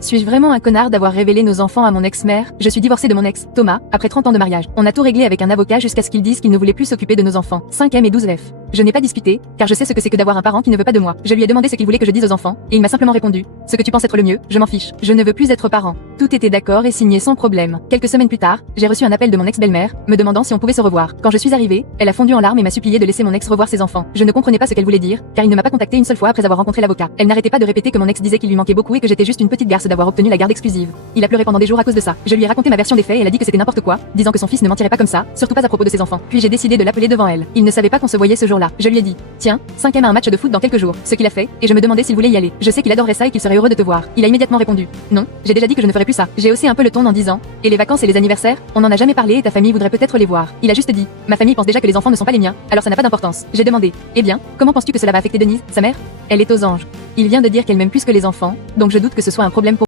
Suis-je vraiment un connard d'avoir révélé nos enfants à mon ex-mère? Je suis divorcée de mon ex, Thomas, après 30 ans de mariage. On a tout réglé avec un avocat jusqu'à ce qu'il dise qu'il ne voulait plus s'occuper de nos enfants. 5e et 12F. Je n'ai pas discuté, car je sais ce que c'est que d'avoir un parent qui ne veut pas de moi. Je lui ai demandé ce qu'il voulait que je dise aux enfants, et il m'a simplement répondu: ce que tu penses être le mieux, je m'en fiche. Je ne veux plus être parent. Tout était d'accord et signé sans problème. Quelques semaines plus tard, j'ai reçu un appel de mon ex-belle-mère, me demandant si on pouvait se revoir. Quand je suis arrivée, elle a fondu en larmes et m'a supplié de laisser mon ex revoir ses enfants. Je ne comprenais pas ce qu'elle voulait dire, car il ne m'a pas contacté une seule fois après avoir rencontré l'avocat. Elle n'arrêtait pas de répéter que mon ex disait qu'il lui manquait beaucoup et que j'étais juste une petite garce d'avoir obtenu la garde exclusive. Il a pleuré pendant des jours à cause de ça. Je lui ai raconté ma version des faits et elle a dit que c'était n'importe quoi, disant que son fils ne mentirait pas comme ça, surtout pas à propos de ses enfants. Puis j'ai décidé de l'appeler devant elle. Il ne savait pas qu'on se voyait ce jour-là. Je lui ai dit: tiens, 5e a un match de foot dans quelques jours. Ce qu'il a fait, et je me demandais s'il voulait y aller. Je sais qu'il adorerait ça et qu'il serait heureux de te voir. Il a immédiatement répondu: non, j'ai déjà dit que je ne ferais plus ça. J'ai haussé un peu le ton en disant: et les vacances et les anniversaires, on n'en a jamais parlé et ta famille voudrait peut-être les voir. Il a juste dit: ma famille pense déjà que les enfants ne sont pas les miens, alors ça n'a pas d'importance. J'ai demandé: eh bien, comment penses-tu que cela va affecter Denise, sa mère? Elle est aux anges. Il vient de dire qu'elle m'aime plus que les enfants, donc je doute que ce soit un problème pour